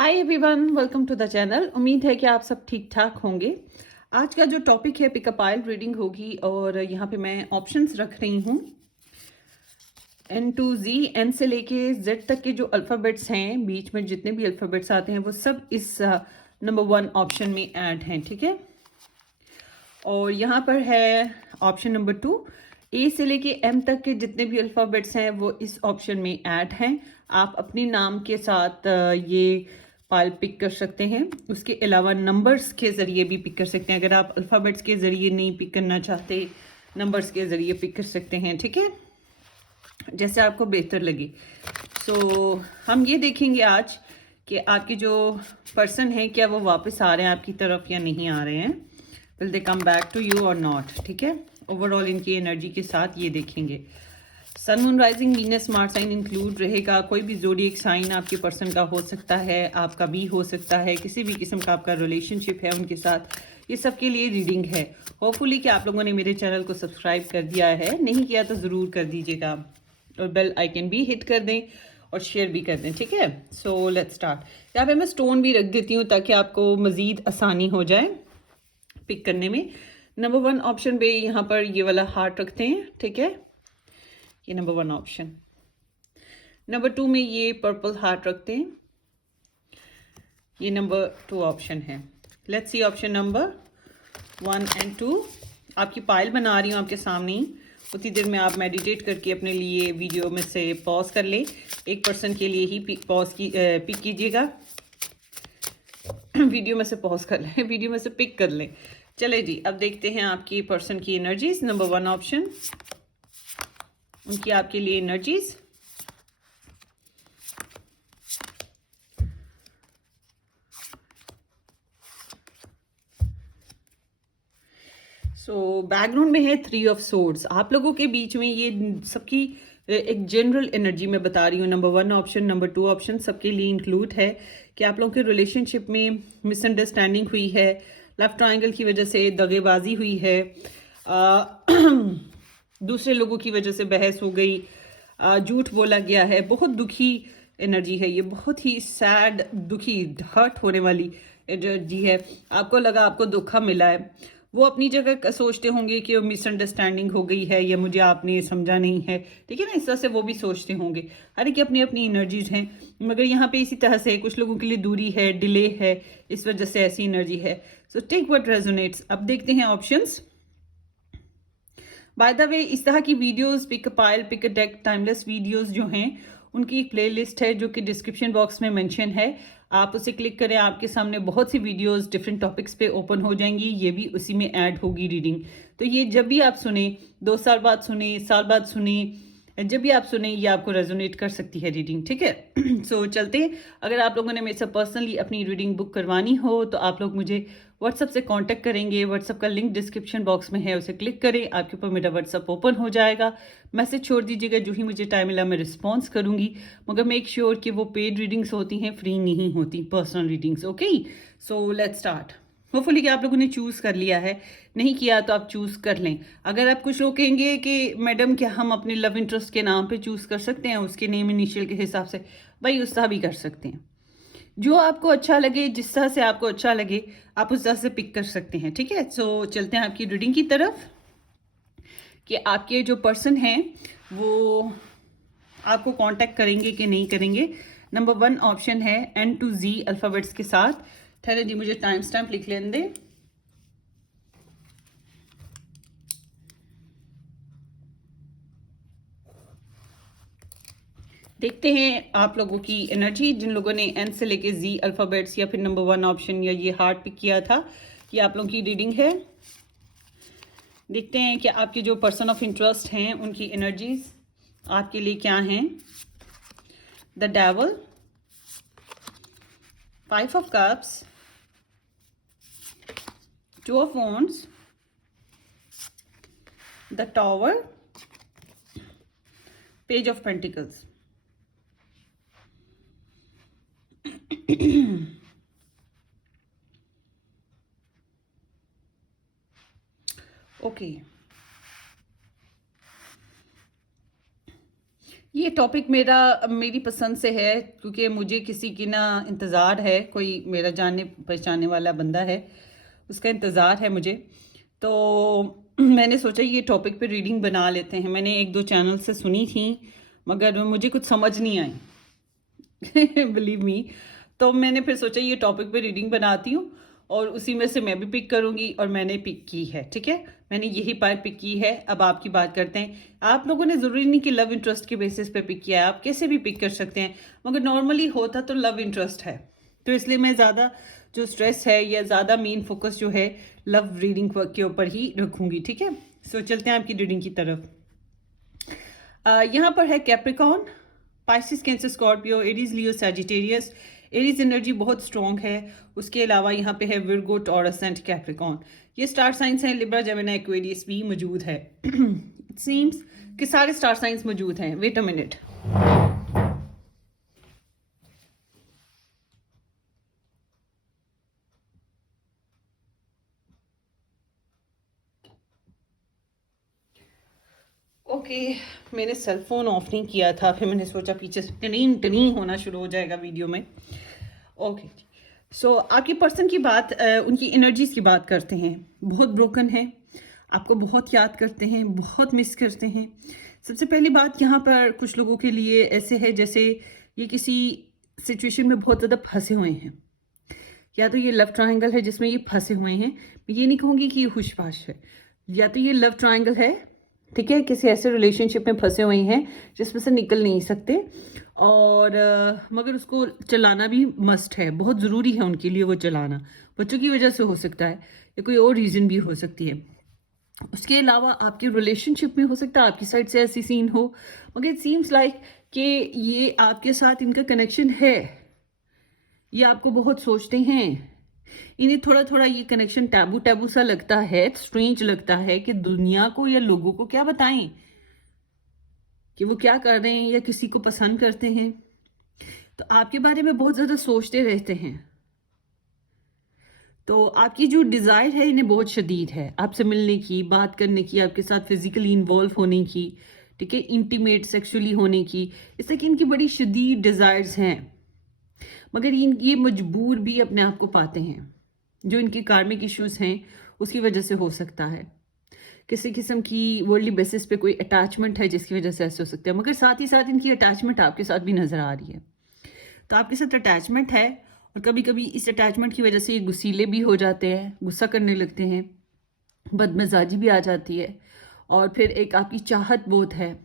Hi everyone, welcome to the channel. उम्मीद है कि आप सब ठीक ठाक होंगे। आज का जो टॉपिक है पिकअप आइल रीडिंग होगी और यहाँ पे मैं ऑप्शंस रख रही हूँ। एन टू जी, एन से लेके जेड तक के जो अल्फ़ाबेट्स हैं, बीच में जितने भी अल्फ़ाबेट्स आते हैं वो सब इस नंबर 1 ऑप्शन में ऐड हैं, ठीक है। और यहाँ पर है ऑप्शन नंबर 2, ए से लेके एम तक के जितने भी अल्फ़ाबेट्स हैं वो इस ऑप्शन में ऐड हैं। आप अपने नाम के साथ ये फाइल पिक कर सकते हैं। उसके अलावा नंबर्स के ज़रिए भी पिक कर सकते हैं। अगर आप अल्फ़ाबेट्स के ज़रिए नहीं पिक करना चाहते, नंबर्स के ज़रिए पिक कर सकते हैं, ठीक है, जैसे आपको बेहतर लगे। सो हम ये देखेंगे आज कि आपके जो पर्सन है क्या वो वापस आ रहे हैं आपकी तरफ या नहीं आ रहे हैं। Will they come back to you or not, ठीक है। ओवरऑल इनकी एनर्जी के साथ ये देखेंगे। Sun moon rising Venus smart sign include रहेगा। कोई भी जोडिएक साइन आपके पर्सन का हो सकता है, आपका भी हो सकता है, किसी भी किस्म का आपका रिलेशनशिप है उनके साथ, ये सबके लिए रीडिंग है। होपफुली कि आप लोगों ने मेरे चैनल को सब्सक्राइब कर दिया है, नहीं किया तो ज़रूर कर दीजिएगा और बेल आइकन भी हिट कर दें और शेयर भी कर दें, ठीक है। So let's start. यहाँ पे मैं स्टोन भी रख देती हूँ ताकि आपको मज़ीद आसानी हो जाए पिक करने में। नंबर 1 ऑप्शन पे यहाँ पर ये वाला हार्ट रखते हैं, ठीक है, ये नंबर 1 ऑप्शन। नंबर 2 में ये पर्पल हार्ट रखते हैं, ये नंबर 2 ऑप्शन है। Let's see option number 1 and 2। आपकी पाइल बना रही हूँ आपके सामने ही, उतनी देर में आप मेडिटेट करके अपने लिए वीडियो में से पॉज कर लें। एक पर्सन के लिए ही पिक कीजिएगा। वीडियो में से पॉज कर लें, वीडियो में से पिक कर लें। चले जी, अब देखते हैं आपकी पर्सन की एनर्जीज। नंबर 1 ऑप्शन, उनकी आपके लिए एनर्जीज। सो बैकग्राउंड में है 3 ऑफ सोर्ड्स। आप लोगों के बीच में ये सबकी एक जनरल एनर्जी में बता रही हूँ। नंबर 1 ऑप्शन, नंबर 2 ऑप्शन सबके लिए इंक्लूड है कि आप लोगों के रिलेशनशिप में मिसअंडरस्टैंडिंग हुई है, लेफ्ट ट्रायंगल की वजह से दगेबाजी हुई है, दूसरे लोगों की वजह से बहस हो गई, झूठ बोला गया है। बहुत दुखी एनर्जी है ये, बहुत ही सैड, दुखी, हर्ट होने वाली एनर्जी है। आपको लगा आपको धोखा मिला है, वो अपनी जगह सोचते होंगे कि वो मिसअंडरस्टैंडिंग हो गई है या मुझे आपने समझा नहीं है, ठीक है ना, इस तरह से वो भी सोचते होंगे। हर एक की अपनी अपनी एनर्जीज हैं, मगर यहाँ पे इसी तरह से कुछ लोगों के लिए दूरी है, डिले है, इस वजह से ऐसी एनर्जी है। So take what resonates. अब देखते हैं ऑप्शंस। बाय द वे, इस तरह की videos, pick a pile, pick a deck, timeless videos जो हैं, उनकी एक प्लेलिस्ट है जो कि डिस्क्रिप्शन बॉक्स में मेंशन है। आप उसे क्लिक करें, आपके सामने बहुत सी वीडियोस डिफरेंट टॉपिक्स पे ओपन हो जाएंगी। ये भी उसी में ऐड होगी रीडिंग। तो ये जब भी आप सुने, 2 साल बाद सुने, साल बाद सुने, जब भी आप सुने, ये आपको रेजोनेट कर सकती है रीडिंग, ठीक है। सो चलते हैं। अगर आप लोगों ने मेरे से पर्सनली अपनी रीडिंग बुक करवानी हो तो आप लोग मुझे व्हाट्सअप से कांटेक्ट करेंगे। व्हाट्सअप का लिंक डिस्क्रिप्शन बॉक्स में है, उसे क्लिक करें, आपके ऊपर मेरा व्हाट्सअप ओपन हो जाएगा। मैसेज छोड़ दीजिएगा, जो ही मुझे टाइम मिला मैं रिस्पॉन्स करूंगी। मगर मेक श्योर कि वो पेड रीडिंग्स होती हैं, फ्री नहीं होती personal readings, okay. So let's start. Hopefully कि आप लोगों ने चूज़ कर लिया है, नहीं किया तो आप चूज़ कर लें। अगर आप कुछ लोग कहेंगे कि मैडम क्या हम अपने लव इंटरेस्ट के नाम पे चूज़ कर सकते हैं, उसके नेम इनिशियल के हिसाब से, भाई उस तरह भी कर सकते हैं। जो आपको अच्छा लगे, जिस तरह से आपको अच्छा लगे, आप उस तरह से पिक कर सकते हैं, ठीक है। सो चलते हैं आपकी रीडिंग की तरफ कि आपके जो पर्सन हैं वो आपको कांटेक्ट करेंगे कि नहीं करेंगे। नंबर 1 ऑप्शन है एन टू जी अल्फ़ाबेट्स के साथ। ठहरे जी, मुझे टाइम स्टैम्प लिख लेने दें। देखते हैं आप लोगों की एनर्जी। जिन लोगों ने एन से लेके जी अल्फ़ाबेट्स या फिर नंबर 1 ऑप्शन या ये हार्ट पिक किया था, ये आप लोगों की रीडिंग है। देखते हैं कि आपके जो पर्सन ऑफ इंटरेस्ट हैं उनकी एनर्जीज आपके लिए क्या हैं। The devil, 5 of cups, 2 of wands, the tower, page of pentacles. Okay, ये टॉपिक मेरी पसंद से है, क्योंकि मुझे किसी की ना इंतज़ार है, कोई मेरा जानने पहचानने वाला बंदा है, उसका इंतज़ार है मुझे। तो मैंने सोचा ये टॉपिक पे रीडिंग बना लेते हैं। मैंने एक दो चैनल से सुनी थी, मगर मुझे कुछ समझ नहीं आई बिलीव मी। तो मैंने फिर सोचा ये टॉपिक पे रीडिंग बनाती हूँ, और उसी में से मैं भी पिक करूँगी, और मैंने पिक की है। ठीक है, मैंने यही पार्ट पिक की है। अब आपकी बात करते हैं। आप लोगों ने ज़रूरी नहीं कि लव इंटरेस्ट के बेसिस पे पिक किया है, आप कैसे भी पिक कर सकते हैं, मगर नॉर्मली होता तो लव इंटरेस्ट है। तो इसलिए मैं ज़्यादा जो स्ट्रेस है या ज़्यादा मेन फोकस जो है लव रीडिंग के ऊपर ही रखूँगी। ठीक है, सो चलते हैं आपकी रीडिंग की तरफ। यहाँ पर है Capricorn, Pisces, Cancer, Scorpio, Aries, Leo, Sagittarius. Aries energy बहुत स्ट्रॉन्ग है। उसके अलावा यहाँ पे है विर्गो, टॉरस एंड कैप्रिकॉर्न। ये स्टार साइंस हैं। लिब्रा, जेमिनी, एक्वेरियस भी मौजूद है। इट सीम्स कि सारे स्टार साइंस मौजूद हैं। Wait a minute. ओके, मैंने सेल फोन ऑफ नहीं किया था, फिर मैंने सोचा पीछे से टनीन टनीन होना शुरू हो जाएगा वीडियो में। ओके, सो आपकी पर्सन की बात, उनकी एनर्जीज की बात करते हैं। बहुत ब्रोकन है, आपको बहुत याद करते हैं, बहुत मिस करते हैं। सबसे पहली बात, यहाँ पर कुछ लोगों के लिए ऐसे है जैसे ये किसी सिचुएशन में बहुत ज़्यादा फंसे हुए हैं। या तो ये लव ट्रायंगल है जिसमें ये फंसे हुए हैं, मैं ये नहीं कहूँगी कि ये हुश-फाश है। या तो ये लव ट्रायंगल है, ठीक है, किसी ऐसे रिलेशनशिप में फंसे हुए हैं जिसमें से निकल नहीं सकते, और मगर उसको चलाना भी मस्ट है, बहुत ज़रूरी है उनके लिए वो चलाना। बच्चों की वजह से हो सकता है, या कोई और रीज़न भी हो सकती है। उसके अलावा आपके रिलेशनशिप में हो सकता है आपकी साइड से ऐसी सीन हो, मगर इट सीम्स लाइक कि ये आपके साथ इनका कनेक्शन है, ये आपको बहुत सोचते हैं। इन्हें थोड़ा थोड़ा ये कनेक्शन टैबू टैबू सा लगता है, स्ट्रेंज लगता है कि दुनिया को या लोगों को क्या बताएं कि वो क्या कर रहे हैं या किसी को पसंद करते हैं। तो आपके बारे में बहुत ज़्यादा सोचते रहते हैं। तो आपकी जो डिज़ायर है इन्हें बहुत शदीद है, आपसे मिलने की, बात करने की, आपके साथ फिजिकली इन्वॉल्व होने की, ठीक है, इंटीमेट सेक्सुअली होने की। इस तरह की इनकी बड़ी शदीद डिज़ायर्स हैं, मगर ये मजबूर भी अपने आप को पाते हैं। जो इनकी कार्मिक इश्यूज हैं उसकी वजह से हो सकता है, किसी किस्म की वर्ल्डली बेसिस पे कोई अटैचमेंट है जिसकी वजह से ऐसे हो सकता है। मगर साथ ही साथ इनकी अटैचमेंट आपके साथ भी नज़र आ रही है। तो आपके साथ अटैचमेंट है, और कभी कभी इस अटैचमेंट की वजह से ये गुस्सीले भी हो जाते हैं, गुस्सा करने लगते हैं, बदमिजाजी भी आ जाती है, और फिर एक आपकी चाहत बहुत है।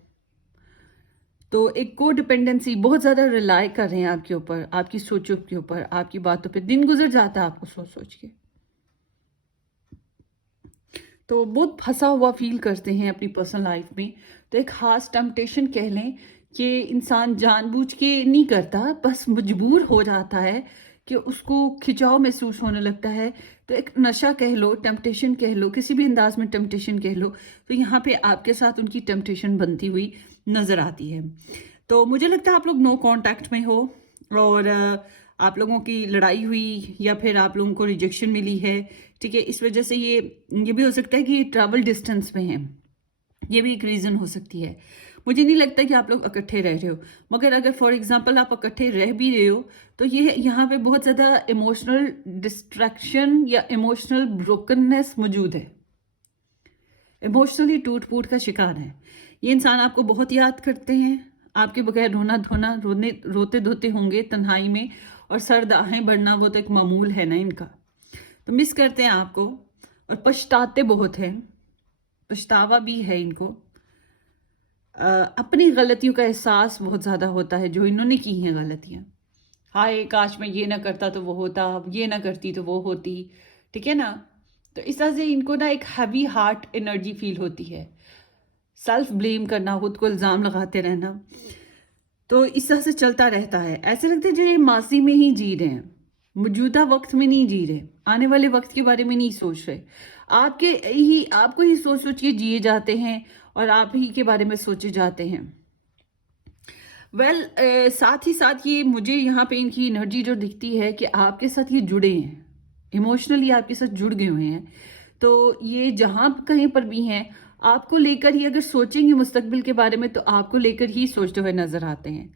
तो एक को डिपेंडेंसी, बहुत ज़्यादा रिलाई कर रहे हैं आपके ऊपर, आपकी सोचों के ऊपर, आपकी बातों पे। दिन गुजर जाता है आपको सोच सोच के, तो बहुत फंसा हुआ फील करते हैं अपनी पर्सनल लाइफ में। तो एक खास टेम्पटेशन कह लें कि इंसान जानबूझ के नहीं करता, बस मजबूर हो जाता है कि उसको खिंचाव महसूस होने लगता है। तो एक नशा कह लो, टेम्पटेशन कह लो, किसी भी अंदाज में टेम्पटेशन कह लो। तो यहाँ पे आपके साथ उनकी टेम्पटेशन बनती हुई नज़र आती है। तो मुझे लगता है आप लोग नो कांटेक्ट में हो, और आप लोगों की लड़ाई हुई, या फिर आप लोगों को रिजेक्शन मिली है, ठीक है। इस वजह से ये भी हो सकता है कि ट्रैवल डिस्टेंस में है, ये भी एक रीज़न हो सकती है। मुझे नहीं लगता कि आप लोग इकट्ठे रह रहे हो, मगर अगर फॉर एग्जांपल आप इकट्ठे रह भी रहे हो, तो ये यहाँ पे बहुत ज़्यादा इमोशनल डिस्ट्रैक्शन या इमोशनल ब्रोकननेस मौजूद है। इमोशनली टूट फूट का शिकार है ये इंसान। आपको बहुत याद करते हैं, आपके बगैर रोना धोना, रोते धोते होंगे तन्हाई में, और सर्द आहें बढ़ना वो तो एक मामूल है ना इनका। तो मिस करते हैं आपको, और पछताते बहुत हैं, पछतावा भी है इनको। अपनी गलतियों का एहसास बहुत ज़्यादा होता है जो इन्होंने की हैं गलतियाँ। हाय काश मैं ये ना करता तो वो होता, ये ना करती तो वो होती, ठीक है ना। तो इस तरह से इनको ना एक हैवी हार्ट एनर्जी फील होती है, सेल्फ ब्लेम करना, खुद को इल्ज़ाम लगाते रहना। तो इस तरह से चलता रहता है। ऐसे लगता है जो ये माजी में ही जी रहे हैं, मौजूदा वक्त में नहीं जी रहे, आने वाले वक्त के बारे में नहीं सोच रहे। आपको ही सोच सोच के जिए जाते हैं, और आप ही के बारे में सोचे जाते हैं। साथ ही साथ ये मुझे यहाँ पे इनकी एनर्जी जो दिखती है कि आपके साथ ये जुड़े हैं, इमोशनली आपके साथ जुड़ गए हुए हैं। तो ये जहाँ कहीं पर भी हैं, आपको लेकर ही अगर सोचेंगे मुस्तकबिल के बारे में तो आपको लेकर ही सोचते हुए नजर आते हैं।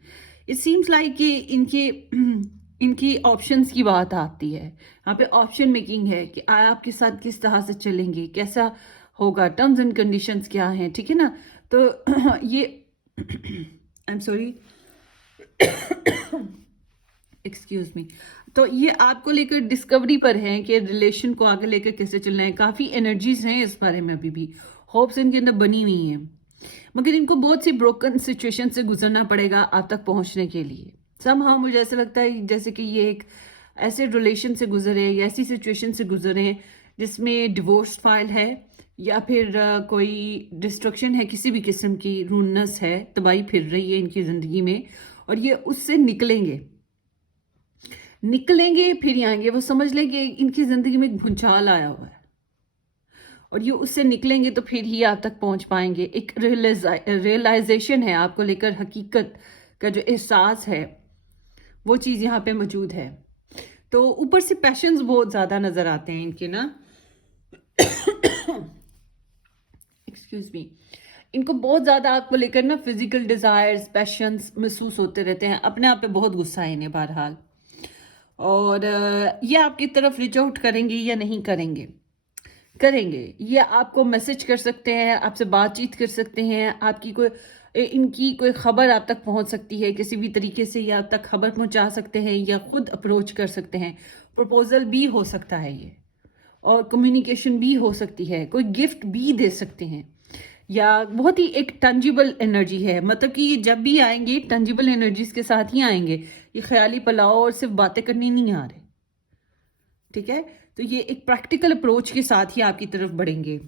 इट सीम्स लाइक कि इनकी ऑप्शंस की बात आती है, यहाँ पे ऑप्शन मेकिंग है कि आपके साथ किस तरह से चलेंगे, कैसा होगा, टर्म्स एंड कंडीशंस क्या हैं, ठीक है ना। तो ये I am sorry, excuse me. तो ये आपको लेकर डिस्कवरी पर है कि रिलेशन को आगे लेकर कैसे चलना है। काफ़ी एनर्जीज हैं इस बारे में, अभी भी होप्स इनके अंदर बनी हुई हैं, मगर इनको बहुत सी ब्रोकन सिचुएशन से गुजरना पड़ेगा आप तक पहुंचने के लिए। समहाउ मुझे ऐसा लगता है जैसे कि ये एक ऐसे रिलेशन से गुजरे या ऐसी सिचुएशन से गुजरे हैं जिसमें डिवोर्स फाइल है या फिर कोई डिस्ट्रक्शन है, किसी भी किस्म की रूनस है, तबाही फिर रही है इनकी ज़िंदगी में, और ये उससे निकलेंगे फिर आएंगे। वो समझ लेंगे इनकी ज़िंदगी में एक भूचाल आया हुआ है और ये उससे निकलेंगे तो फिर ही आप तक पहुंच पाएंगे। एक रियलाइजेशन है आपको लेकर, हकीकत का जो एहसास है वो चीज़ यहाँ पे मौजूद है। तो ऊपर से पैशंस बहुत ज़्यादा नज़र आते हैं इनके ना, एक्सक्यूज मी। इनको बहुत ज़्यादा आपको लेकर ना फिजिकल डिज़ायर्स, पैशंस महसूस होते रहते हैं। अपने आप पे बहुत गुस्सा है इन्हें बहरहाल, और ये आपकी तरफ रीच आउट करेंगे या नहीं करेंगे, ये आपको मैसेज कर सकते हैं, आपसे बातचीत कर सकते हैं, इनकी कोई खबर आप तक पहुंच सकती है किसी भी तरीके से, या आप तक खबर पहुंचा सकते हैं या खुद अप्रोच कर सकते हैं। प्रपोजल भी हो सकता है ये, और कम्युनिकेशन भी हो सकती है, कोई गिफ्ट भी दे सकते हैं, या बहुत ही एक टंजिबल एनर्जी है। मतलब कि ये जब भी आएंगे टंजिबल एनर्जीज के साथ ही आएंगे, ये ख्याली पलाव और सिर्फ बातें करनी नहीं आ रहे, ठीक है। तो ये एक प्रैक्टिकल अप्रोच के साथ ही आपकी तरफ बढ़ेंगे।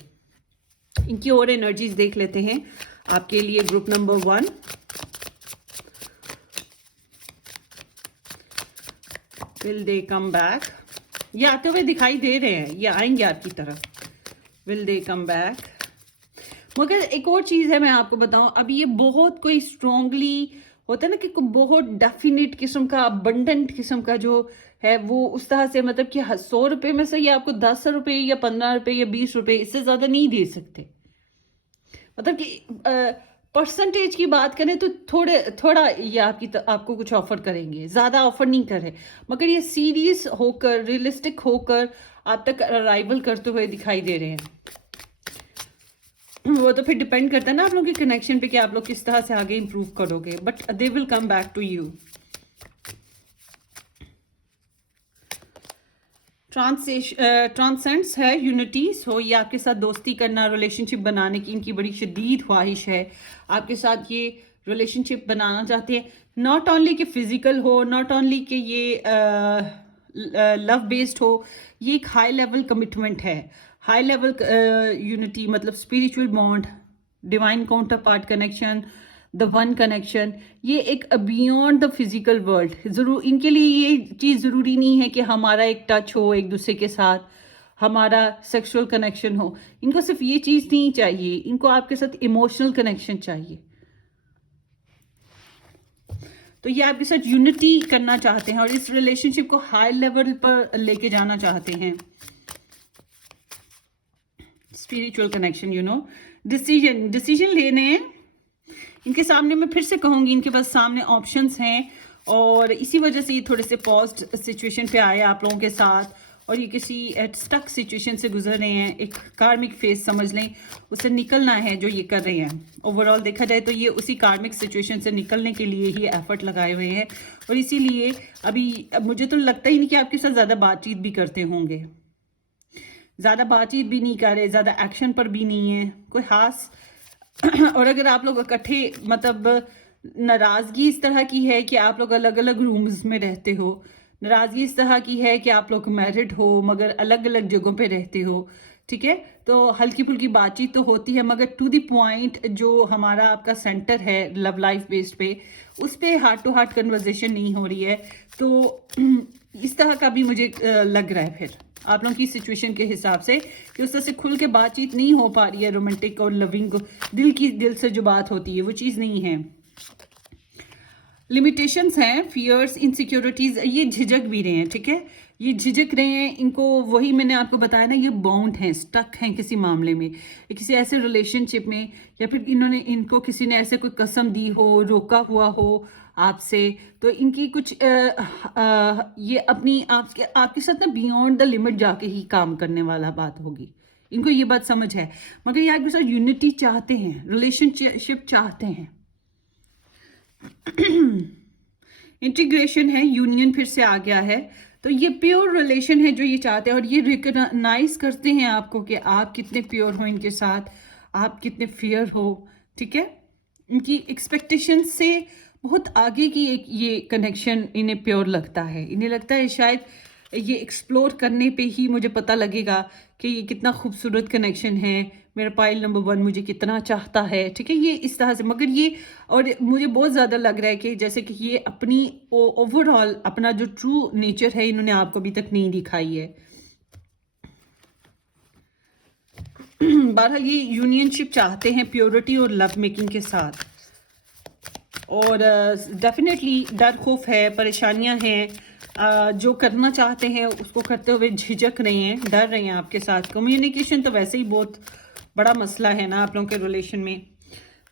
इनकी और एनर्जीज देख लेते हैं आपके लिए। Group number 1, will they come back. ये आते हुए दिखाई दे रहे हैं, ये आएंगे आपकी तरफ, विल दे कम बैक। मगर एक और चीज़ है, मैं आपको बताऊं, अभी ये बहुत कोई स्ट्रॉन्गली होता है ना कि बहुत डेफिनेट किस्म का, अबंडेंट किस्म का जो है वो उस तरह से, मतलब कि 100 रुपये में से ये आपको 10 रुपये या 15 रुपये या 20 रुपये, इससे ज़्यादा नहीं दे सकते। मतलब कि परसेंटेज की बात करें तो थोड़ा ये आपको कुछ ऑफर करेंगे, ज़्यादा ऑफर नहीं करे, मगर ये सीरियस होकर, रियलिस्टिक होकर आप तक अराइवल करते हुए दिखाई दे रहे हैं। वो तो फिर डिपेंड करता है ना आप लोगों के कनेक्शन पे कि आप लोग किस तरह से आगे इंप्रूव करोगे, but they will come back to you. Transcends है यूनिटी। सो ये आपके साथ दोस्ती करना, रिलेशनशिप बनाने की इनकी बड़ी शदीद ख्वाहिश है। आपके साथ ये रिलेशनशिप बनाना चाहते हैं, नॉट ओनली कि फिजिकल हो, नॉट ओनली कि ये लव बेस्ड हो, ये एक हाई लेवल कमिटमेंट है, हाई लेवल यूनिटी, मतलब spiritual bond, divine counter part connection, the one connection. ये एक बियॉन्ड द फिजिकल वर्ल्ड। जरूर इनके लिए ये चीज़ ज़रूरी नहीं है कि हमारा एक टच हो एक दूसरे के साथ, हमारा सेक्सुअल कनेक्शन हो। इनको सिर्फ ये चीज़ नहीं चाहिए, इनको आपके साथ इमोशनल कनेक्शन चाहिए। तो ये आपके साथ यूनिटी करना चाहते हैं और इस रिलेशनशिप को हाई लेवल पर लेके जाना चाहते हैं। Spiritual connection, you know, decision लेने हैं इनके सामने। मैं फिर से कहूंगी, इनके पास सामने ऑप्शंस हैं और इसी वजह से ये थोड़े से पॉज्ड सिचुएशन पे आए आप लोगों के साथ, और ये किसी स्टक सिचुएशन से गुजर रहे हैं। एक कार्मिक फेज समझ लें, उससे निकलना है जो ये कर रहे हैं। ओवरऑल देखा जाए तो ये उसी कार्मिक सिचुएशन से निकलने के लिए ही एफर्ट लगाए हुए हैं, और इसीलिए अभी मुझे तो लगता ही नहीं कि आपके साथ ज़्यादा बातचीत भी करते होंगे। ज़्यादा बातचीत भी नहीं कर रहे, ज़्यादा एक्शन पर भी नहीं है कोई खास। और अगर आप लोग इकट्ठे, मतलब नाराज़गी इस तरह की है कि आप लोग अलग अलग रूम्स में रहते हो, नाराज़गी इस तरह की है कि आप लोग मैरिड हो मगर अलग अलग जगहों पे रहते हो, ठीक है। तो हल्की फुल्की बातचीत तो होती है, मगर टू द पॉइंट जो हमारा आपका सेंटर है लव लाइफ बेस्ड पे, उस पर हार्ट टू हार्ट कन्वर्जेशन नहीं हो रही है। तो इस तरह का भी मुझे लग रहा है फिर आप लोगों की सिचुएशन के हिसाब से कि उस तरह से खुल के बातचीत नहीं हो पा रही है। रोमांटिक और लविंग दिल से जो बात होती है वो चीज़ नहीं है। लिमिटेशंस हैं, फियर्स, इनसिक्योरिटीज, ये झिझक भी रहे हैं, ठीक है, ये झिझक रहे हैं, इनको वही मैंने आपको बताया ना, ये बाउंड हैं, स्टक हैं किसी मामले में, किसी ऐसे रिलेशनशिप में, या फिर इनको किसी ने ऐसे कोई कसम दी हो, रोका हुआ हो आपसे, तो इनकी कुछ ये अपनी आपके साथ ना बियॉन्ड द लिमिट जाके ही काम करने वाला बात होगी। इनको ये बात समझ है, मगर ये आपके साथ यूनिटी चाहते हैं, रिलेशनशिप चाहते हैं। इंटीग्रेशन है, यूनियन फिर से आ गया है, तो ये प्योर रिलेशन है जो ये चाहते हैं, और ये रिकॉग्नाइज करते हैं आपको कि आप कितने प्योर हो इनके साथ, आप कितने फेयर हो, ठीक है। इनकी एक्सपेक्टेशन से बहुत आगे की एक ये कनेक्शन इन्हें प्योर लगता है, इन्हें लगता है शायद ये एक्सप्लोर करने पे ही मुझे पता लगेगा कि ये कितना खूबसूरत कनेक्शन है, मेरा पाइल नंबर 1 मुझे कितना चाहता है, ठीक है, ये इस तरह से। मगर ये, और मुझे बहुत ज़्यादा लग रहा है कि जैसे कि ये अपनी ओवरऑल अपना जो ट्रू नेचर है इन्होंने आपको अभी तक नहीं दिखाई है। बहरहाल ये यूनियनशिप चाहते हैं प्योरिटी और लव मेकिंग के साथ, और डेफिनेटली डर खौफ है, परेशानियां हैं, जो करना चाहते हैं उसको करते हुए झिझक रहे हैं, डर रहे हैं आपके साथ। कम्युनिकेशन तो वैसे ही बहुत बड़ा मसला है ना आप लोगों के रिलेशन में।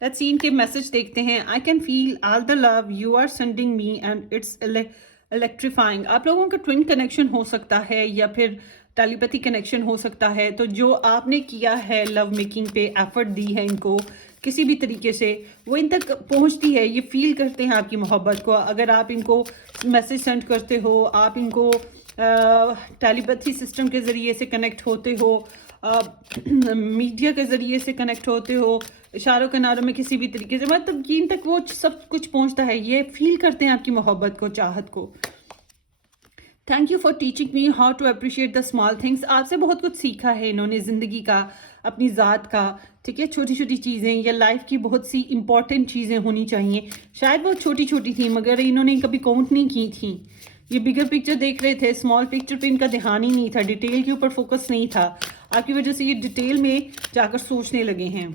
लेट्स सी इनके मैसेज देखते हैं। I can feel all the love you are sending me and it's electrifying. आप लोगों का ट्विन कनेक्शन हो सकता है या फिर टेलीपैथी कनेक्शन हो सकता है, तो जो आपने किया है लव मेकिंग पे, एफर्ट दी है इनको किसी भी तरीके से, वो इन तक पहुंचती है, ये फील करते हैं आपकी मोहब्बत को। अगर आप इनको मैसेज सेंड करते हो, आप इनको टेलीपैथी सिस्टम के ज़रिए से कनेक्ट होते हो, मीडिया के ज़रिए से कनेक्ट होते हो, इशारों किनारों में किसी भी तरीके से, मतलब इन तक वो सब कुछ पहुंचता है, ये फील करते हैं आपकी मोहब्बत को, चाहत को। Thank you for teaching me how to appreciate the small things. आपसे बहुत कुछ सीखा है इन्होंने, ज़िंदगी का, अपनी ज़ात का, ठीक है, छोटी छोटी चीज़ें या लाइफ की बहुत सी इंपॉर्टेंट चीज़ें होनी चाहिए, शायद बहुत छोटी छोटी थी मगर इन्होंने कभी काउंट नहीं की थी। ये बिगर पिक्चर देख रहे थे, स्मॉल पिक्चर पे इनका ध्यान ही नहीं था, डिटेल के ऊपर फोकस नहीं था, आपकी वजह से ये डिटेल में जाकर सोचने लगे हैं।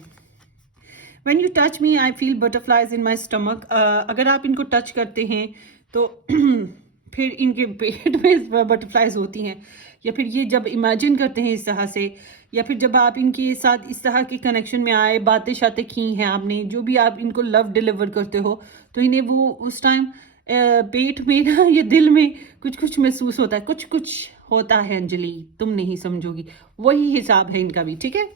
When you touch me, I feel butterflies in my stomach. अगर आप इनको टच करते हैं तो फिर इनके पेट में बटरफ्लाइज होती हैं, या फिर ये जब इमेजिन करते हैं इस तरह से, या फिर जब आप इनके साथ इस तरह के कनेक्शन में आए, बातें शातें की हैं आपने, जो भी आप इनको लव डिलीवर करते हो, तो इन्हें वो उस टाइम पेट में ना, ये दिल में कुछ कुछ महसूस होता है, कुछ कुछ होता है अंजलि, तुम नहीं समझोगी, वही हिसाब है इनका भी, ठीक है।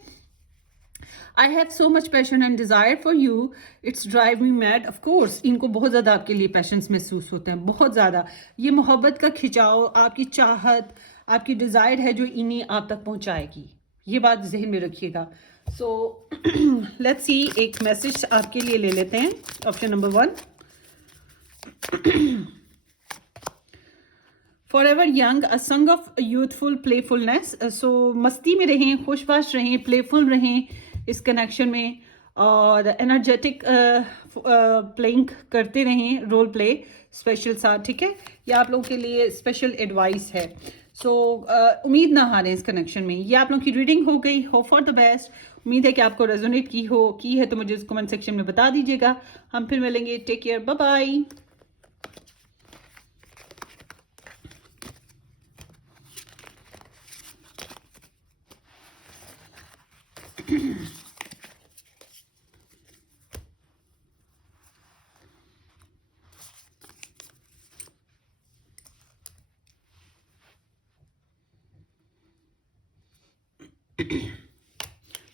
I have so much passion and desire for you. It's drive me mad. Of course, इनको बहुत ज़्यादा आपके लिए पैशंस महसूस होते हैं, बहुत ज़्यादा। ये मोहब्बत का खिंचाव, आपकी चाहत, आपकी डिज़ायर है जो इन्हें आप तक पहुंचाएगी, ये बात जहन में रखिएगा। सो लेट्स सी, एक मैसेज आपके लिए ले लेते हैं। Option number 1, forever young, a song of youthful playfulness. So मस्ती में रहें, खुशबाश रहें, प्लेफुल रहें इस कनेक्शन में, और एनर्जेटिक प्लेइंग करते रहें, रोल प्ले स्पेशल साथ, ठीक है। ये आप लोगों के लिए स्पेशल एडवाइस है। सो उम्मीद ना हारें इस कनेक्शन में। ये आप लोगों की रीडिंग हो गई, होप फॉर द बेस्ट। उम्मीद है कि आपको रेजोनेट की है तो मुझे कमेंट सेक्शन में बता दीजिएगा। हम फिर मिलेंगे, take care, bye bye.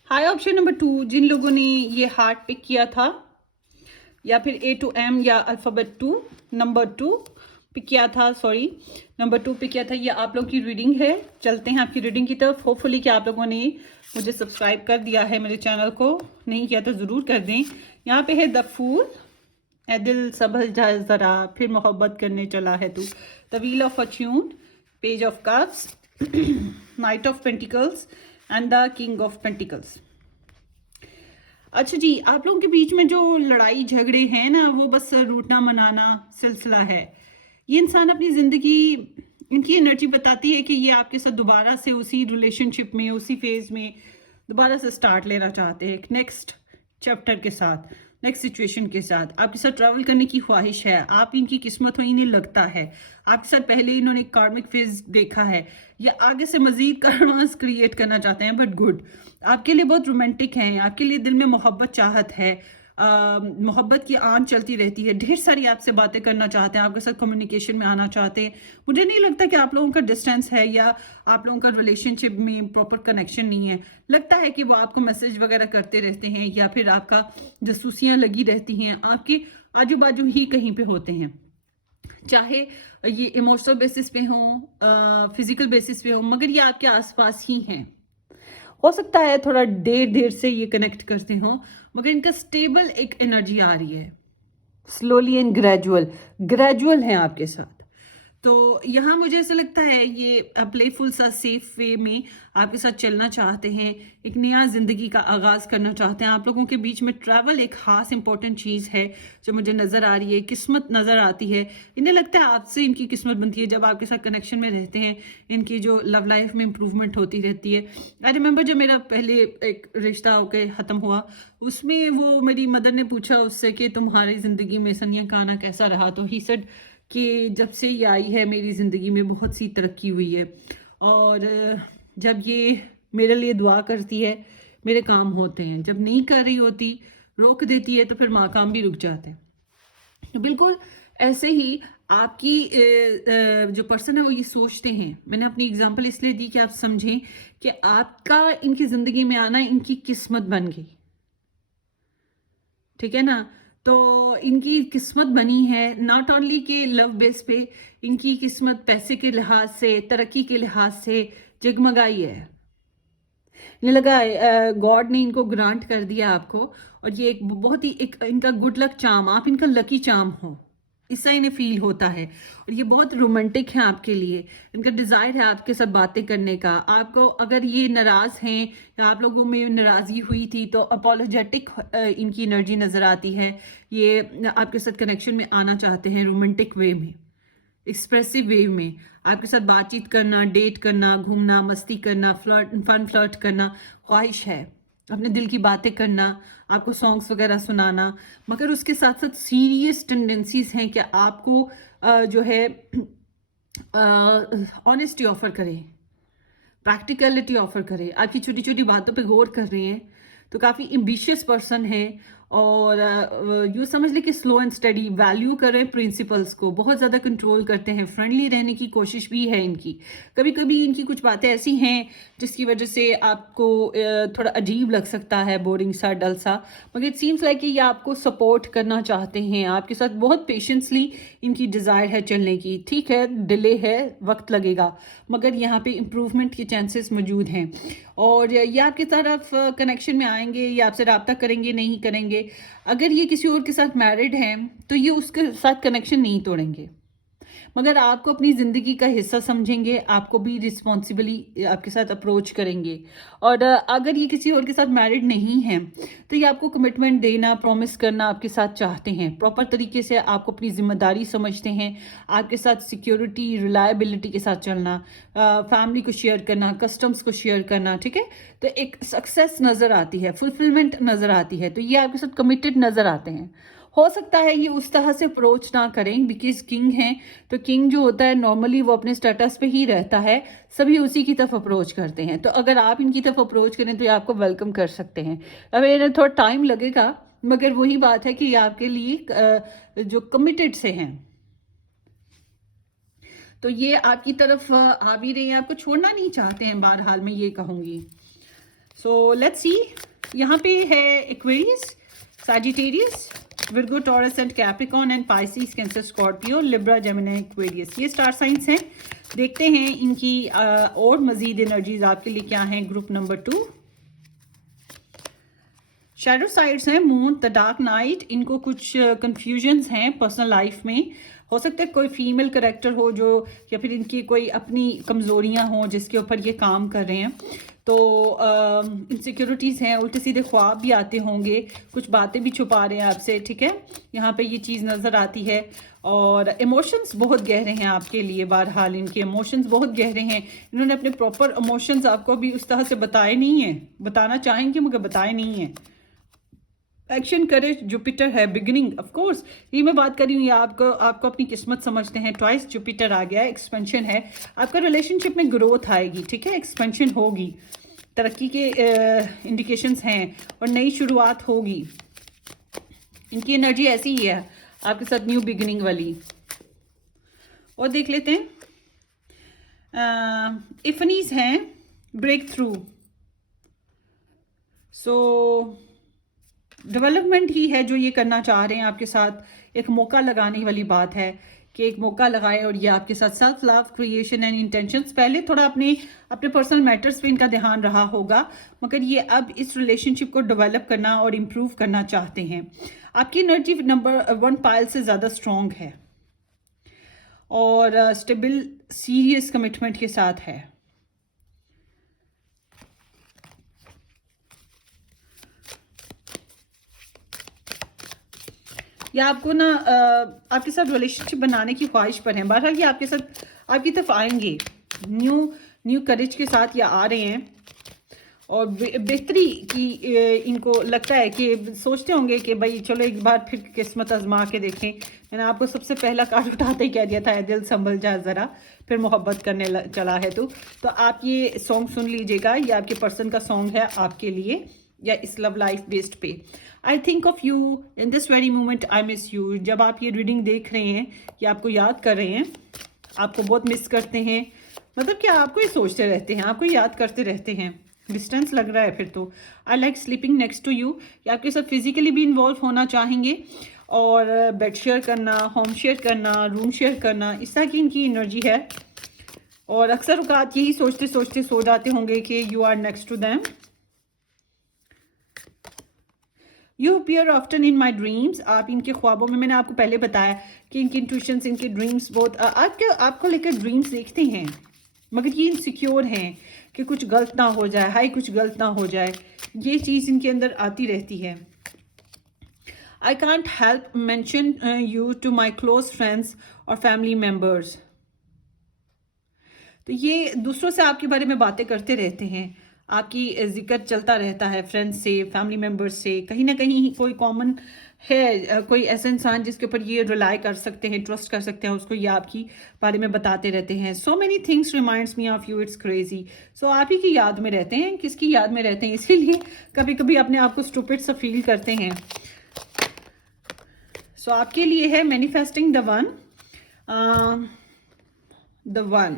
Hi option number 2, जिन लोगों ने ये हार्ट पिक किया था, या फिर A to M या अल्फ़ाबेट 2, नंबर 2 पिक किया था, सॉरी नंबर 2 पिक किया था, ये आप लोगों की रीडिंग है। चलते हैं आपकी रीडिंग की तरफ। होपफुली कि आप लोगों ने मुझे सब्सक्राइब कर दिया है मेरे चैनल को, नहीं किया तो ज़रूर कर दें। यहाँ पे है द फूल, ए दिल संभल जा ज़रा, फिर मोहब्बत करने चला है तू, the wheel of Fortune, page of cups, night of pentacles and the king of pentacles. अच्छा जी, आप लोगों के बीच में जो लड़ाई झगड़े हैं ना, वो बस रूठना मनाना सिलसिला है। ये इंसान अपनी ज़िंदगी, इनकी एनर्जी बताती है कि ये आपके साथ दोबारा से उसी रिलेशनशिप में, उसी फेज़ में दोबारा से स्टार्ट लेना चाहते हैं, एक नेक्स्ट चैप्टर के साथ। नेक्स्ट सिचुएशन के साथ, आपके साथ ट्रैवल करने की ख्वाहिश है, आप इनकी किस्मत हो, इन्हें लगता है आपके साथ पहले इन्होंने कार्मिक फेज देखा है या आगे से मजीद कर्मास क्रिएट करना चाहते हैं, बट गुड, आपके लिए बहुत रोमांटिक हैं, आपके लिए दिल में मोहब्बत चाहत है, मोहब्बत की आन चलती रहती है, ढेर सारी आपसे बातें करना चाहते हैं, आपके साथ कम्युनिकेशन में आना चाहते हैं। मुझे नहीं लगता कि आप लोगों का डिस्टेंस है या आप लोगों का रिलेशनशिप में प्रॉपर कनेक्शन नहीं है। लगता है कि वो आपको मैसेज वगैरह करते रहते हैं या फिर आपका जासूसियां लगी रहती हैं, आपके आजू बाजू ही कहीं पे होते हैं, चाहे ये इमोशनल बेसिस पे हो, फिजिकल बेसिस पे हो, मगर ये आपके आसपास ही हैं। हो सकता है थोड़ा देर देर से ये कनेक्ट करते हो, मगर इनका स्टेबल एक एनर्जी आ रही है, स्लोली एंड ग्रेजुअल है आपके साथ। तो यहाँ मुझे ऐसा लगता है ये प्लेफुल सा सेफ वे में आपके साथ चलना चाहते हैं, एक नया जिंदगी का आगाज करना चाहते हैं। आप लोगों के बीच में ट्रैवल एक खास इंपॉर्टेंट चीज़ है जो मुझे नज़र आ रही है, किस्मत नज़र आती है। इन्हें लगता है आपसे इनकी किस्मत बनती है जब आपके साथ कनेक्शन में रहते हैं, इनकी जो लव लाइफ में इम्प्रूवमेंट होती रहती है। आई रिमेंबर जब मेरा पहले एक रिश्ता होकर ख़त्म हुआ, उसमें वो मेरी मदर ने पूछा उससे कि तुम्हारी ज़िंदगी में सनिया का आना कैसा रहा, तो ही सेड कि जब से ये आई है मेरी ज़िंदगी में बहुत सी तरक्की हुई है, और जब ये मेरे लिए दुआ करती है मेरे काम होते हैं, जब नहीं कर रही होती रोक देती है तो फिर माँ काम भी रुक जाते हैं। तो बिल्कुल ऐसे ही आपकी जो पर्सन है वो ये सोचते हैं। मैंने अपनी एग्जांपल इसलिए दी कि आप समझें कि आपका इनकी ज़िंदगी में आना इनकी किस्मत बन गई, ठीक है ना। तो इनकी किस्मत बनी है, नॉट ओनली के लव बेस पे, इनकी किस्मत पैसे के लिहाज से, तरक्की के लिहाज से जगमगाई है। इन्हें लगा गॉड ने इनको ग्रांट कर दिया आपको, और ये एक बहुत ही एक इनका गुड लक चार्म, आप इनका लकी चार्म हो, इससे इन्हें फील होता है। और ये बहुत रोमांटिक है आपके लिए, इनका डिज़ायर है आपके साथ बातें करने का। आपको अगर ये नाराज़ हैं या आप लोगों में नाराज़गी हुई थी तो अपोलोजेटिक इनकी एनर्जी नज़र आती है। ये आपके साथ कनेक्शन में आना चाहते हैं रोमांटिक वे में, एक्सप्रेसिव वे में, आपके साथ बातचीत करना, डेट करना, घूमना, मस्ती करना, फ्लर्ट करना ख्वाहिश है, अपने दिल की बातें करना, आपको सॉन्ग्स वगैरह सुनाना। मगर उसके साथ साथ सीरियस टेंडेंसीज हैं कि आपको जो है ऑनेस्टी ऑफर करें, प्रैक्टिकलिटी ऑफर करें, आपकी छोटी छोटी बातों पे गौर कर रहे हैं। तो काफ़ी एम्बिशियस पर्सन है, और यूँ समझ लें कि स्लो एंड स्टडी, वैल्यू कर रहे हैं प्रिंसिपल्स को, बहुत ज़्यादा कंट्रोल करते हैं, फ्रेंडली रहने की कोशिश भी है इनकी। कभी कभी इनकी कुछ बातें ऐसी हैं जिसकी वजह से आपको थोड़ा अजीब लग सकता है, बोरिंग सा, डल सा, मगर इट सीम्स लाइक कि ये आपको सपोर्ट करना चाहते हैं, आपके साथ बहुत पेशेंसली इनकी डिज़ायर है चलने की। ठीक है, डिले है, वक्त लगेगा, मगर यहाँ पे इम्प्रूवमेंट के चांसेस मौजूद हैं, और ये आपकी तरफ कनेक्शन में आएंगे, ये आपसे रब्ता करेंगे, नहीं करेंगे। अगर ये किसी और के साथ मैरिड हैं तो ये उसके साथ कनेक्शन नहीं तोड़ेंगे, मगर आपको अपनी ज़िंदगी का हिस्सा समझेंगे, आपको भी रिस्पॉन्सिबली आपके साथ अप्रोच करेंगे। और अगर ये किसी और के साथ मैरिड नहीं हैं तो ये आपको कमिटमेंट देना, प्रॉमिस करना आपके साथ चाहते हैं, प्रॉपर तरीके से आपको अपनी जिम्मेदारी समझते हैं, आपके साथ सिक्योरिटी, रिलायबिलिटी के साथ चलना, फैमिली को शेयर करना, कस्टम्स को शेयर करना, ठीक है। तो एक सक्सेस नज़र आती है, फुलफिलमेंट नज़र आती है, तो ये आपके साथ कमिटेड नज़र आते हैं। हो सकता है ये उस तरह से अप्रोच ना करें, बिकॉज किंग हैं, तो किंग जो होता है नॉर्मली वो अपने स्टेटस पे ही रहता है, सभी उसी की तरफ अप्रोच करते हैं। तो अगर आप इनकी तरफ अप्रोच करें तो ये आपको वेलकम कर सकते हैं। अब इन्हें थोड़ा टाइम लगेगा, मगर वही बात है कि ये आपके लिए जो कमिटेड से हैं, तो ये आपकी तरफ आ भी रहे हैं, आपको छोड़ना नहीं चाहते हैं, बहरहाल मैं ये कहूँगी। सो लेट्स सी, यहाँ पे है Aquarius, Sagittarius, Virgo, Taurus and Capricorn and Pisces, Cancer, Scorpio, Libra, Gemini, Aquarius, ये स्टार साइंस हैं। देखते हैं इनकी और मजीद एनर्जीज आपके लिए क्या हैं। ग्रुप नंबर 2 शैडो साइड्स हैं, मून, द डार्क नाइट। इनको कुछ कंफ्यूजन्स हैं पर्सनल लाइफ में, हो सकता है कोई फीमेल करेक्टर हो जो, या फिर इनकी कोई अपनी कमज़ोरियां हों जिसके ऊपर ये काम कर रहे हैं। तो इनसिक्योरिटीज़ हैं, उल्टे सीधे ख्वाब भी आते होंगे, कुछ बातें भी छुपा रहे हैं आपसे, ठीक है, यहाँ पे ये चीज़ नज़र आती है। और इमोशंस बहुत गहरे हैं आपके लिए, बहरहाल इनके इमोशंस बहुत गहरे हैं। इन्होंने अपने प्रॉपर इमोशंस आपको अभी उस तरह से बताए नहीं हैं, बताना चाहेंगे मगर बताए नहीं हैं। एक्शन करेज जुपिटर है, बिगिनिंग ऑफ कोर्स। ये मैं बात कर रही हूँ, ये आपको आपको अपनी किस्मत समझते हैं। ट्वाइस जुपिटर आ गया है, एक्सपेंशन है, आपका रिलेशनशिप में ग्रोथ आएगी, ठीक है, एक्सपेंशन होगी, तरक्की के इंडिकेशंस हैं और नई शुरुआत होगी। इनकी एनर्जी ऐसी ही है आपके साथ, न्यू बिगिनिंग वाली। और देख लेते हैं, इफनीज हैं, ब्रेक थ्रू। सो डेवलपमेंट ही है जो ये करना चाह रहे हैं आपके साथ। एक मौका लगाने वाली बात है कि एक मौका लगाए और ये आपके साथ self love, creation and intentions. पहले थोड़ा अपने अपने पर्सनल मैटर्स पे इनका ध्यान रहा होगा, मगर ये अब इस रिलेशनशिप को डेवलप करना और इम्प्रूव करना चाहते हैं। आपकी एनर्जी नंबर 1 पाइल से ज़्यादा स्ट्रॉन्ग है और स्टेबल सीरियस कमिटमेंट के साथ है। या आपको ना आपके साथ रिलेशनशिप बनाने की ख्वाहिश पर है। बहरहाल ये आपके साथ आपकी तरफ आएंगे, न्यू करेज के साथ ये आ रहे हैं और बेहतरी की इनको लगता है कि सोचते होंगे कि भाई चलो एक बार फिर किस्मत आजमा के देखें। मैंने आपको सबसे पहला कार्ड उठाते ही कह दिया था, दिल संभल जा ज़रा, फिर मोहब्बत करने चला है तो आप ये सॉन्ग सुन लीजिएगा। ये आपके पर्सन का सॉन्ग है आपके लिए, या इस लव लाइफ बेस्ड पे। I think of you in this very moment, I miss you. जब आप ये रीडिंग देख रहे हैं, ये आपको याद कर रहे हैं, आपको बहुत मिस करते हैं, मतलब कि आपको ही सोचते रहते हैं, आपको ही याद करते रहते हैं। डिस्टेंस लग रहा है फिर तो। I like sleeping next to you, या आपके साथ फिजिकली भी इन्वॉल्व होना चाहेंगे और बेड शेयर करना, होम शेयर करना, रूम शेयर करना, इस तरह की इनकी एनर्जी है। और अक्सर औकात यही सोचते सोचते सो जाते होंगे कि you are next to them. You appear often in my dreams, आप इनके ख्वाबों में, मैंने आपको पहले बताया कि इनकी इंट्यूशंस, इनके ड्रीम्स बहुत आपको लेकर ड्रीम्स देखते हैं, मगर ये इनसिक्योर हैं कि कुछ गलत ना हो जाए, हाई कुछ गलत ना हो जाए, ये चीज़ इनके अंदर आती रहती है। I can't help mention you to my close friends और फैमिली मेम्बर्स। तो ये दूसरों से आपके बारे में बातें करते रहते हैं, आपकी जिक्र चलता रहता है फ्रेंड्स से, फैमिली मेम्बर्स से। कहीं ना कहीं कोई कॉमन है, कोई ऐसा इंसान जिसके ऊपर ये रिलाई कर सकते हैं, ट्रस्ट कर सकते हैं, उसको ये आपकी बारे में बताते रहते हैं। So many things reminds me of you, it's crazy. So आप ही की याद में रहते हैं, किसकी याद में रहते हैं, इसीलिए कभी कभी अपने आप को स्टूपिड सा फील करते हैं। सो आपके लिए है manifesting the one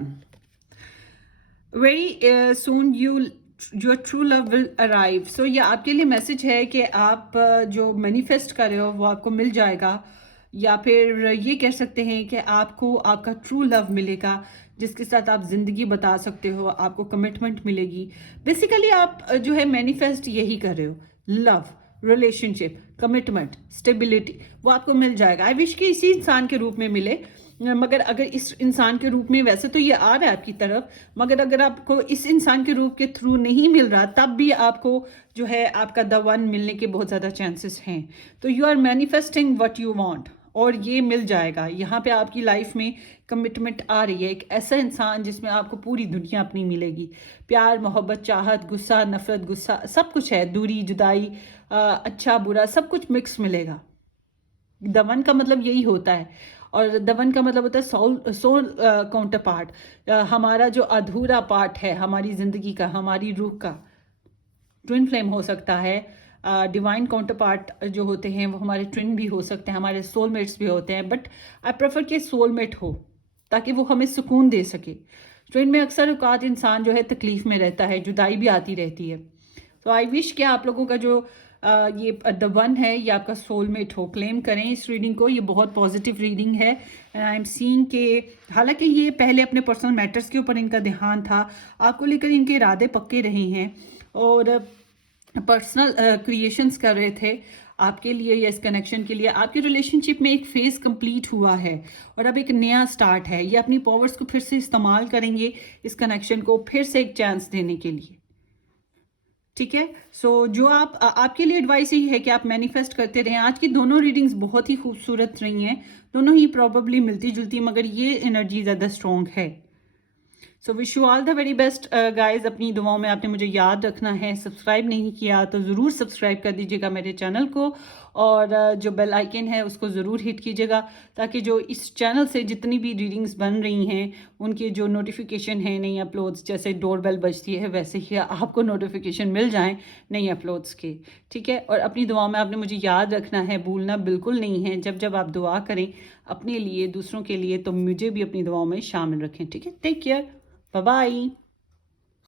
very soon your true love will arrive. So ये आपके लिए मैसेज है कि आप जो मैनिफेस्ट कर रहे हो वो आपको मिल जाएगा, या फिर ये कह सकते हैं कि आपको आपका ट्रू लव मिलेगा जिसके साथ आप जिंदगी बता सकते हो, आपको कमिटमेंट मिलेगी। बेसिकली आप जो है मैनिफेस्ट यही कर रहे हो, लव, रिलेशनशिप, कमिटमेंट, स्टेबिलिटी, वो आपको मिल जाएगा। आई विश कि इसी इंसान के रूप में मिले, मगर अगर इस इंसान के रूप में, वैसे तो ये आ रहा है आपकी तरफ, मगर अगर आपको इस इंसान के रूप के थ्रू नहीं मिल रहा, तब भी आपको जो है आपका द वन मिलने के बहुत ज़्यादा चांसेस हैं। तो you are manifesting what you want और ये मिल जाएगा। यहाँ पे आपकी लाइफ में कमिटमेंट आ रही है, एक ऐसा इंसान जिसमें आपको पूरी दुनिया अपनी मिलेगी। प्यार, मोहब्बत, चाहत, गुस्सा, नफरत, गुस्सा, सब कुछ है, दूरी, जुदाई, अच्छा बुरा, सब कुछ मिक्स मिलेगा। दमन का मतलब यही होता है, और दमन का मतलब होता है सोल काउंटर पार्ट, हमारा जो अधूरा पार्ट है हमारी जिंदगी का, हमारी रूह का। ट्विन फ्लेम हो सकता है, डिवाइन काउंटर पार्ट जो होते हैं वो हमारे ट्विन भी हो सकते हैं, हमारे सोलमेट्स भी होते हैं, बट आई प्रेफर कि सोलमेट हो ताकि वो हमें सुकून दे सके। ट्विन में अक्सर औकात इंसान जो है तकलीफ में रहता है, जुदाई भी आती रहती है। तो आई विश कि आप लोगों का जो ये द वन है ये आपका सोलमेट हो। क्लेम करें इस रीडिंग को, ये बहुत पॉजिटिव रीडिंग है। एंड आई एम सीइंग के हालांकि ये पहले अपने पर्सनल मैटर्स के ऊपर इनका ध्यान था, आपको लेकर इनके इरादे पक्के रहे हैं और पर्सनल क्रिएशंस कर रहे थे आपके लिए या इस कनेक्शन के लिए। आपके रिलेशनशिप में एक फेज कंप्लीट हुआ है और अब एक नया स्टार्ट है। ये अपनी पावर्स को फिर से इस्तेमाल करेंगे इस कनेक्शन को फिर से एक चांस देने के लिए, ठीक है। सो जो आपके लिए एडवाइस ही है कि आप मैनिफेस्ट करते रहें। आज की दोनों रीडिंग्स बहुत ही खूबसूरत रही हैं, दोनों ही प्रॉबेबली मिलती जुलती, मगर ये एनर्जी ज़्यादा स्ट्रॉन्ग है। So wish you all the very best guys. अपनी दुआओं में आपने मुझे याद रखना है। सब्सक्राइब नहीं किया तो ज़रूर सब्सक्राइब कर दीजिएगा मेरे चैनल को, और जो बेल आइकन है उसको ज़रूर हिट कीजिएगा, ताकि जो इस चैनल से जितनी भी रीडिंग्स बन रही हैं उनके जो नोटिफिकेशन है नई अपलोड्स, जैसे डोरबेल बजती है वैसे ही आपको नोटिफिकेशन मिल जाएं नई अपलोड्स के। ठीक है, और अपनी दुआओं में आपने मुझे याद रखना है, भूलना बिल्कुल नहीं है। जब जब आप दुआ करें अपने लिए, दूसरों के लिए, तो मुझे भी अपनी दुआओं में शामिल रखें। ठीक है, टेक केयर, बाय बाय।